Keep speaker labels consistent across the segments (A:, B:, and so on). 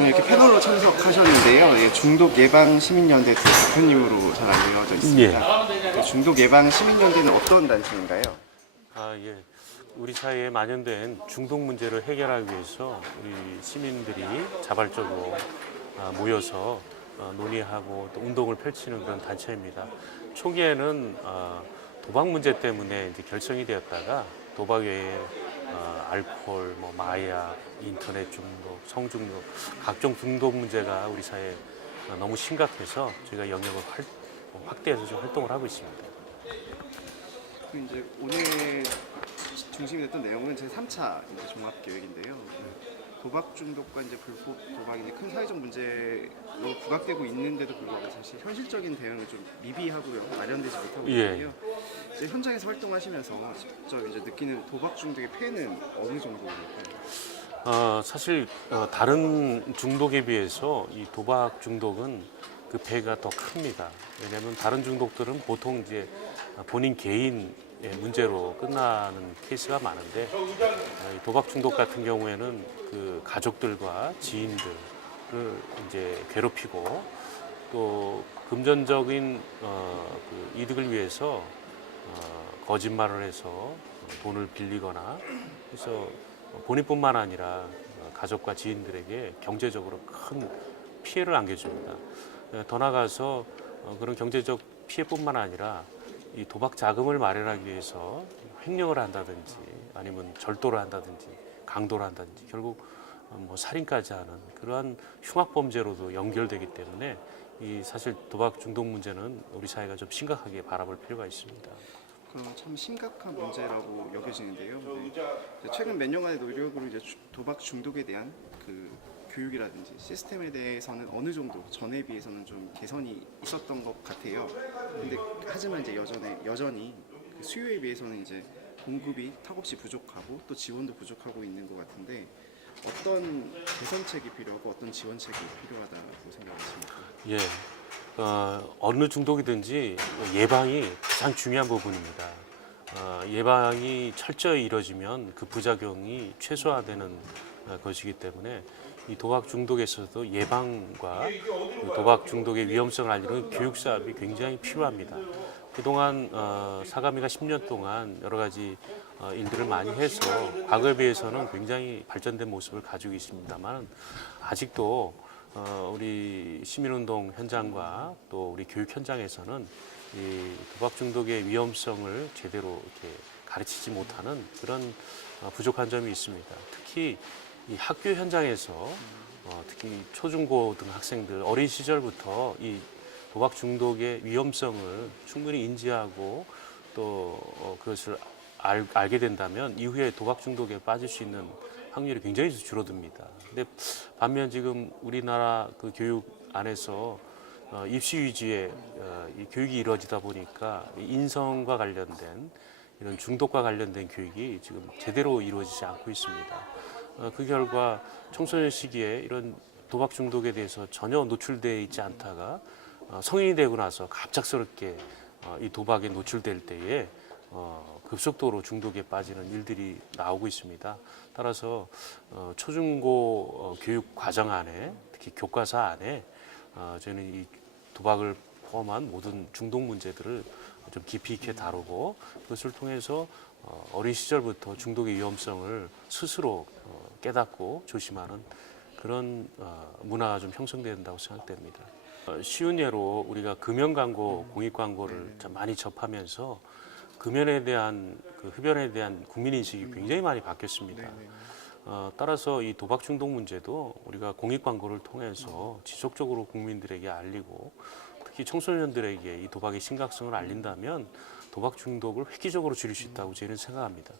A: 오늘 이렇게 패널로 참석하셨는데요. 예, 중독 예방 시민연대 대표님으로 잘 알려져 있습니다. 그 중독 예방 시민연대는 어떤 단체인가요?
B: 아, 예. 우리 사회에 만연된 중독 문제를 해결하기 위해서 우리 시민들이 자발적으로 아, 모여서 어, 논의하고 또 운동을 펼치는 그런 단체입니다. 초기에는 아, 도박 문제 때문에 이제 결성이 되었다가 도박 외에 어, 알코올, 뭐 마약, 인터넷 중독, 성중독, 각종 중독 문제가 우리 사회에 어, 너무 심각해서 저희가 영역을 활- 확대해서 좀 활동을 하고 있습니다.
A: 그 이제 오늘 중심이 됐던 내용은 제 3차 이제 종합 계획인데요. 도박 중독과 이제 불법 도박이 이제 큰 사회적 문제로 부각되고 있는데도 불구하고 사실 현실적인 대응을 좀 미비하고요 마련되지 못하고
B: 예.
A: 있는데요. 이제 현장에서 활동하시면서 직접 이제 느끼는 도박 중독의 폐해는 어느 정도일까요?
B: 어, 사실 어, 다른 중독에 비해서 이 도박 중독은 그 배가 더 큽니다. 왜냐하면 다른 중독들은 보통 이제 본인 개인의 문제로 끝나는 케이스가 많은데 어, 이 도박 중독 같은 경우에는 그 가족들과 지인들을 이제 괴롭히고 또 금전적인 어, 그 이득을 위해서 어, 거짓말을 해서 돈을 빌리거나 그래서 본인뿐만 아니라 어, 가족과 지인들에게 경제적으로 큰 피해를 안겨줍니다. 예, 더 나아가서 어, 그런 경제적 피해뿐만 아니라 이 도박 자금을 마련하기 위해서 횡령을 한다든지 아니면 절도를 한다든지 강도를 한다든지 결국 어, 뭐 살인까지 하는 그러한 흉악 범죄로도 연결되기 때문에 이 사실 도박 중독 문제는 우리 사회가 좀 심각하게 바라볼 필요가 있습니다.
A: 그럼 참 심각한 문제라고 여겨지는데요. 네. 최근 몇 년간의 노력으로 이제 주- 도박 중독에 대한 그 교육이라든지 시스템에 대해서는 어느 정도 전에 비해서는 좀 개선이 있었던 것 같아요. 근데 하지만 이제 여전에 여전히 그 수요에 비해서는 이제 공급이 턱없이 부족하고 또 지원도 부족하고 있는 것 같은데 어떤 개선책이 필요하고 어떤 지원책이 필요하다고 생각하십니까?
B: 예. 어, 어느 중독이든지 예방이 가장 중요한 부분입니다. 어, 예방이 철저히 이루어지면 그 부작용이 최소화되는 어, 것이기 때문에 이 도박 중독에서도 예방과 그 도박 중독의 위험성을 알리는 교육 사업이 굉장히 필요합니다. 그동안 어, 사가미가 10년 동안 여러 가지 어, 일들을 많이 해서 과거에 비해서는 굉장히 발전된 모습을 가지고 있습니다만 아직도 어, 우리 시민운동 현장과 또 우리 교육 현장에서는 이 도박 중독의 위험성을 제대로 이렇게 가르치지 못하는 그런 어, 부족한 점이 있습니다. 특히 이 학교 현장에서 어, 특히 초중고 등 학생들 어린 시절부터 이 도박 중독의 위험성을 충분히 인지하고 또 어, 그것을 알, 알게 된다면 이후에 도박 중독에 빠질 수 있는 확률이 굉장히 줄어듭니다. 근데 반면 지금 우리나라 그 교육 안에서 어, 입시 위주의 어, 이 교육이 이루어지다 보니까 이 인성과 관련된 이런 중독과 관련된 교육이 지금 제대로 이루어지지 않고 있습니다. 어, 그 결과 청소년 시기에 이런 도박 중독에 대해서 전혀 노출되어 있지 않다가 어, 성인이 되고 나서 갑작스럽게 어, 이 도박에 노출될 때에 어, 급속도로 중독에 빠지는 일들이 나오고 있습니다. 따라서 어, 초중고 어, 교육 과정 안에 특히 교과서 안에 어, 저는 이 도박을 포함한 모든 중독 문제들을 좀 깊이 있게 다루고 그것을 통해서 어, 어린 시절부터 중독의 위험성을 스스로 어, 깨닫고 조심하는 그런 어, 문화가 좀 형성돼야 된다고 생각됩니다. 어, 쉬운 예로 우리가 금연 광고, 공익 광고를 참 많이 접하면서 금연에 대한 그 흡연에 대한 국민 인식이 굉장히 많이 바뀌었습니다. 어, 따라서 이 도박 중독 문제도 우리가 공익 광고를 통해서 지속적으로 국민들에게 알리고 특히 청소년들에게 이 도박의 심각성을 알린다면 도박 중독을 획기적으로 줄일 수 있다고 저는 생각합니다.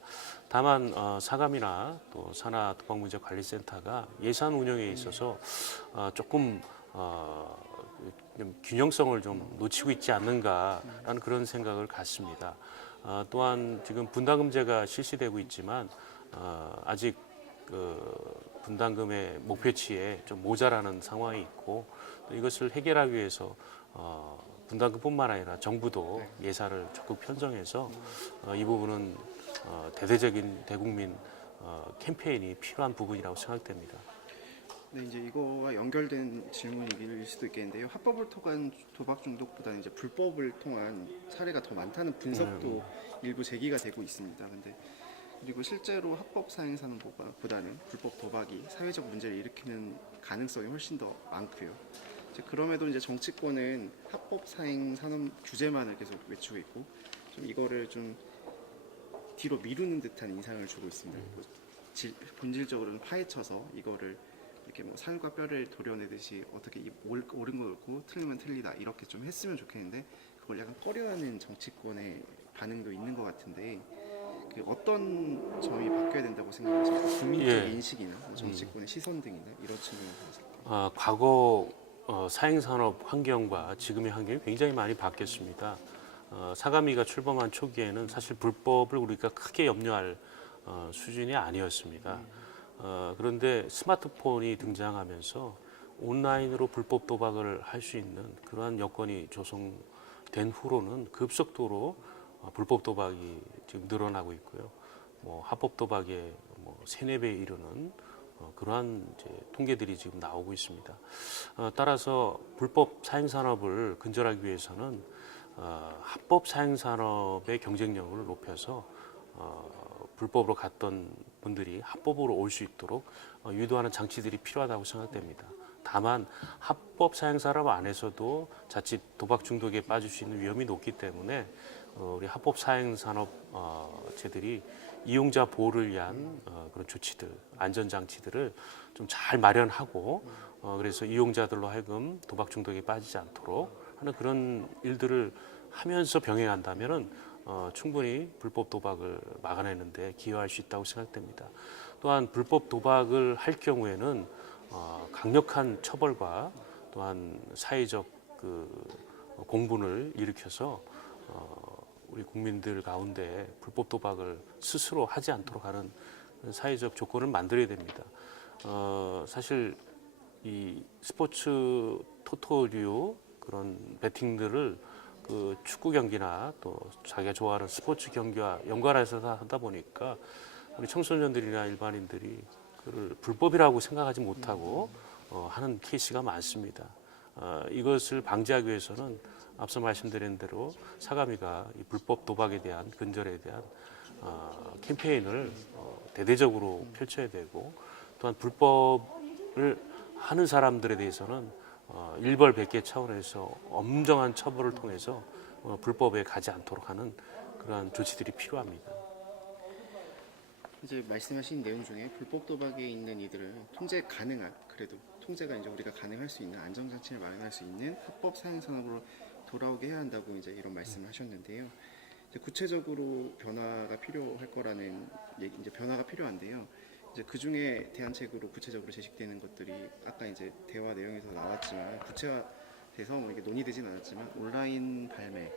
B: 다만 어, 사감이나 또 산하 도박 문제 관리센터가 예산 운영에 있어서 어, 조금 어, 좀 균형성을 좀 놓치고 있지 않는가라는 그런 생각을 갖습니다. 어, 또한 지금 분담금제가 실시되고 있지만 어, 아직 그 분담금의 목표치에 좀 모자라는 상황이 있고 또 이것을 해결하기 위해서 어, 분담금뿐만 아니라 정부도 예산을 적극 편성해서 어, 이 부분은 어, 대대적인 대국민 어, 캠페인이 필요한 부분이라고 생각됩니다.
A: 네, 이제 이거와 연결된 질문일 수도 있겠는데요. 합법을 통한 도박 중독보다는 이제 불법을 통한 사례가 더 많다는 분석도 일부 제기가 되고 있습니다. 근데 그리고 실제로 합법 사행 산업보다는 불법 도박이 사회적 문제를 일으키는 가능성이 훨씬 더 많고요. 이제 그럼에도 이제 정치권은 합법 사행 산업 규제만을 계속 외치고 있고 좀 이거를 좀 뒤로 미루는 듯한 인상을 주고 있습니다. 뭐 질- 본질적으로는 파헤쳐서 이거를 이렇게 뭐 살과 뼈를 도려내듯이 어떻게 이 옳- 옳은 건 옳고 건 틀리다 이렇게 좀 했으면 좋겠는데 그걸 약간 꺼려하는 정치권의 반응도 있는 것 같은데 그 어떤 점이 바뀌어야 된다고 생각하세요? 국민적
B: 예.
A: 인식이나 뭐 정치권의 시선 등이나 이런 측면에서 봤을 때.
B: 아, 과거 어, 사행산업 환경과 지금의 환경이 굉장히 많이 바뀌었습니다. 어, 사가미가 출범한 초기에는 사실 불법을 우리가 크게 염려할 어, 수준이 아니었습니다. 어, 그런데 스마트폰이 등장하면서 온라인으로 불법 도박을 할 수 있는 그러한 여건이 조성된 후로는 급속도로 어, 불법 도박이 지금 늘어나고 있고요. 뭐 합법 도박의 뭐 세네 배 이르는 어, 그러한 통계들이 지금 나오고 있습니다. 어, 따라서 불법 사행 산업을 근절하기 위해서는 어, 합법 사행 산업의 경쟁력을 높여서 어, 불법으로 갔던 분들이 합법으로 올 수 있도록 어, 유도하는 장치들이 필요하다고 생각됩니다. 다만 합법 사행 산업 안에서도 자칫 도박 중독에 빠질 수 있는 위험이 높기 때문에 어, 우리 합법 사행 산업 어, 제들이 이용자 보호를 위한 어, 그런 조치들, 안전 장치들을 좀 잘 마련하고 어, 그래서 이용자들로 하여금 도박 중독에 빠지지 않도록 하는 그런 일들을 하면서 병행한다면은 어, 충분히 불법 도박을 막아내는데 기여할 수 있다고 생각됩니다. 또한 불법 도박을 할 경우에는 어, 강력한 처벌과 또한 사회적 그 공분을 일으켜서 어, 우리 국민들 가운데 불법 도박을 스스로 하지 않도록 하는 사회적 조건을 만들어야 됩니다. 어, 사실 이 스포츠 토토류 그런 베팅들을 그 축구 경기나 또 자기가 좋아하는 스포츠 경기와 연관해서 다 하다 보니까 우리 청소년들이나 일반인들이 그를 불법이라고 생각하지 못하고 어, 하는 케이스가 많습니다. 어, 이것을 방지하기 위해서는 앞서 말씀드린 대로 사가미가 이 불법 도박에 대한 근절에 대한 어, 캠페인을 어, 대대적으로 펼쳐야 되고 또한 불법을 하는 사람들에 대해서는 어, 일벌백계 차원에서 엄정한 처벌을 통해서 어, 불법에 가지 않도록 하는 그러한 조치들이 필요합니다.
A: 이제 말씀하신 내용 중에 불법 도박에 있는 이들은 통제 가능한 그래도 통제가 이제 우리가 가능할 수 있는 안전장치를 마련할 수 있는 합법 사행 산업으로 돌아오게 해야 한다고 이제 이런 말씀을 하셨는데요. 이제 구체적으로 변화가 필요할 거라는 얘기, 이제 변화가 필요한데요. 이제 그 중에 대안책으로 구체적으로 제시되는 것들이 아까 이제 대화 내용에서 나왔지만 구체화돼서 뭐 이게 논의되진 않았지만 온라인 발매,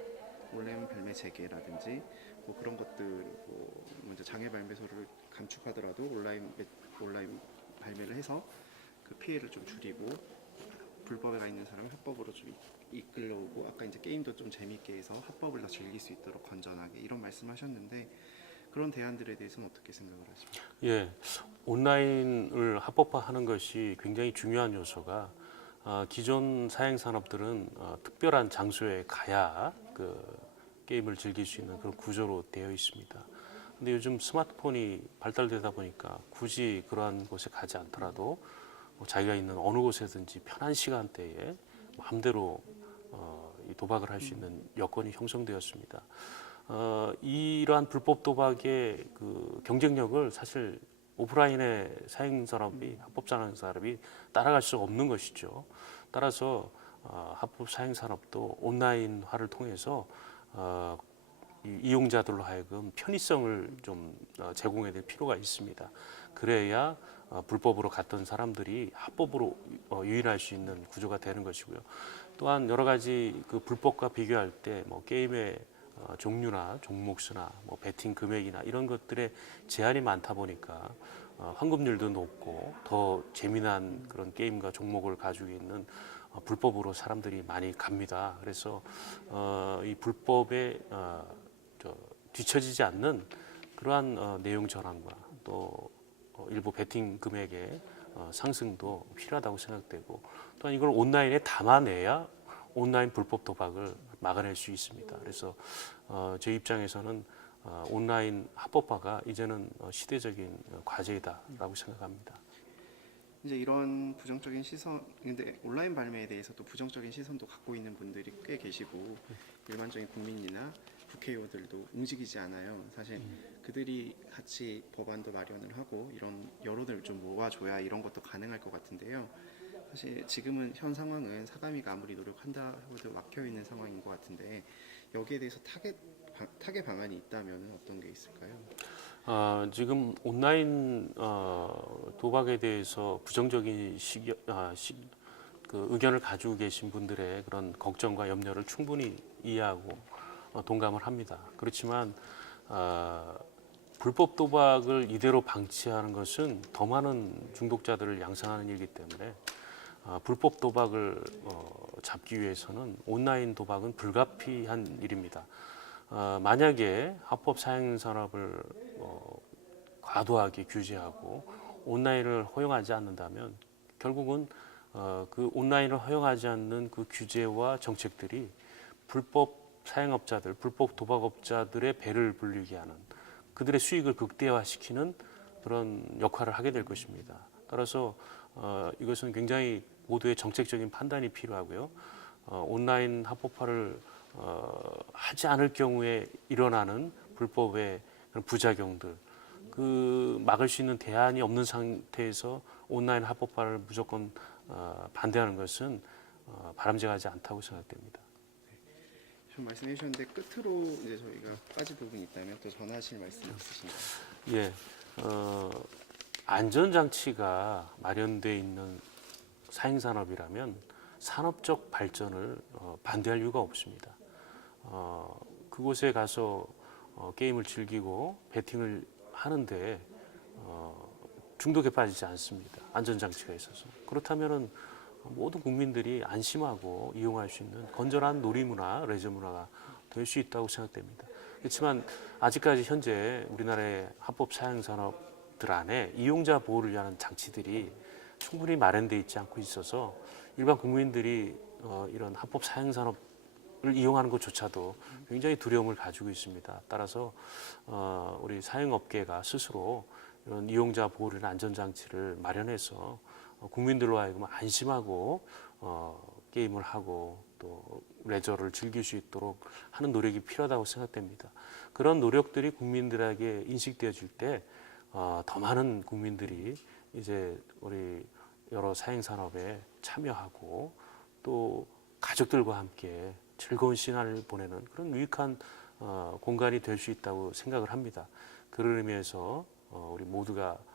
A: 온라인 발매 재개라든지 뭐 그런 것들 뭐 먼저 장애 발매소를 감축하더라도 온라인 매- 온라인 발매를 해서 그 피해를 좀 줄이고 불법에 가 있는 사람을 합법으로 좀 이- 이끌어오고 아까 이제 게임도 좀 재밌게 해서 합법을 더 즐길 수 있도록 건전하게 이런 말씀하셨는데 그런 대안들에 대해서는 어떻게 생각을 하십니까?
B: 예, 온라인을 합법화하는 것이 굉장히 중요한 요소가 어, 기존 사행 산업들은 어, 특별한 장소에 가야 그 게임을 즐길 수 있는 그런 구조로 되어 있습니다. 근데 요즘 스마트폰이 발달되다 보니까 굳이 그러한 곳에 가지 않더라도 뭐 자기가 있는 어느 곳에든지 편한 시간대에 마음대로 어, 이 도박을 할 수 있는 여건이 형성되었습니다. 어, 이러한 불법 도박의 그 경쟁력을 사실 오프라인의 사행 산업이 합법 사행 산업이 따라갈 수 없는 것이죠. 따라서 어, 합법 사행 산업도 온라인화를 통해서 어, 이 이용자들로 하여금 편의성을 좀 어, 제공해야 될 필요가 있습니다. 그래야 어, 불법으로 갔던 사람들이 합법으로 어, 유인할 수 있는 구조가 되는 것이고요. 또한 여러 가지 그 불법과 비교할 때 뭐 게임의 어, 종류나 종목 수나 뭐 베팅 금액이나 이런 것들에 제한이 많다 보니까 어, 환급률도 높고 더 재미난 그런 게임과 종목을 가지고 있는 어, 불법으로 사람들이 많이 갑니다. 그래서 어, 이 저, 뒤처지지 않는 그러한 어, 내용 전환과 또 어, 일부 베팅 금액의 어, 상승도 필요하다고 생각되고 또한 이걸 온라인에 담아내야 온라인 불법 도박을 막아낼 수 있습니다. 그래서 어, 제 입장에서는 어, 온라인 합법화가 이제는 어, 시대적인 어, 과제이다라고 생각합니다.
A: 이제 이런 부정적인 시선, 근데 온라인 발매에 대해서도 부정적인 시선도 갖고 있는 분들이 꽤 계시고 일반적인 국민이나 국회의원들도 움직이지 않아요. 사실 그들이 같이 법안도 마련을 하고 이런 여론을 좀 모아줘야 이런 것도 가능할 것 같은데요. 사실 지금은 현 상황은 사감이가 아무리 노력한다 해도 막혀 있는 상황인 것 같은데 여기에 대해서 타겟 방- 타겟 방안이 있다면 어떤 게 있을까요?
B: 어, 지금 온라인 어, 도박에 대해서 부정적인 시기, 아, 시, 그 의견을 가지고 계신 분들의 그런 걱정과 염려를 충분히 이해하고 어, 동감을 합니다. 그렇지만 어, 불법 도박을 이대로 방치하는 것은 더 많은 중독자들을 양산하는 일이기 때문에 어, 불법 도박을 어, 잡기 위해서는 온라인 도박은 불가피한 일입니다. 어, 만약에 합법 사행 산업을 어, 과도하게 규제하고 온라인을 허용하지 않는다면 결국은 어, 그 온라인을 허용하지 않는 그 규제와 정책들이 불법 사행업자들, 불법 도박업자들의 배를 불리게 하는 그들의 수익을 극대화시키는 그런 역할을 하게 될 것입니다. 따라서 어, 이것은 굉장히 모두의 정책적인 판단이 필요하고요. 어, 온라인 합법화를 어, 하지 않을 경우에 일어나는 불법의 그런 부작용들, 그 막을 수 있는 대안이 없는 상태에서 온라인 합법화를 무조건 어, 반대하는 것은 어, 바람직하지 않다고 생각됩니다.
A: 좀 말씀해 주셨는데 끝으로 이제 저희가 빠질 부분이 있다면 또 전하실 말씀 있으신가요?
B: 예, 어, 안전장치가 마련돼 있는 사행산업이라면 산업적 발전을 어, 반대할 이유가 없습니다. 어, 그곳에 가서 어, 게임을 즐기고 베팅을 하는데 어, 중독에 빠지지 않습니다. 안전장치가 있어서. 그렇다면은 모든 국민들이 안심하고 이용할 수 있는 건전한 놀이문화, 레저 문화가 될 수 있다고 생각됩니다. 그렇지만 아직까지 현재 우리나라의 합법 사행 산업들 안에 이용자 보호를 위한 장치들이 충분히 마련돼 있지 않고 있어서 일반 국민들이 어, 이런 합법 사행 산업 을 이용하는 것조차도 굉장히 두려움을 가지고 있습니다. 따라서 어, 우리 사행업계가 스스로 이런 이용자 보호를 안전장치를 마련해서 어, 국민들로 하여금 안심하고 어, 게임을 하고 또 레저를 즐길 수 있도록 하는 노력이 필요하다고 생각됩니다. 그런 노력들이 국민들에게 인식되어질 때 어, 더 많은 국민들이 이제 우리 여러 사행 산업에 참여하고 또 가족들과 함께 즐거운 시간을 보내는 그런 유익한 어, 공간이 될 수 있다고 생각을 합니다. 그런 의미에서 어, 우리 모두가 어,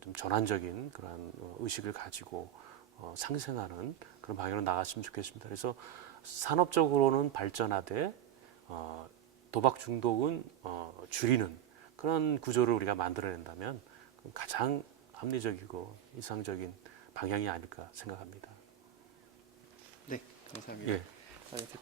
B: 좀 전환적인 그런 어, 의식을 가지고 어, 상생하는 그런 방향으로 나갔으면 좋겠습니다. 그래서 산업적으로는 발전하되 어, 도박 중독은 어, 줄이는 그런 구조를 우리가 만들어낸다면 가장 합리적이고 이상적인 방향이 아닐까 생각합니다.
A: 네, 감사합니다.
B: 예.
A: 아, 대-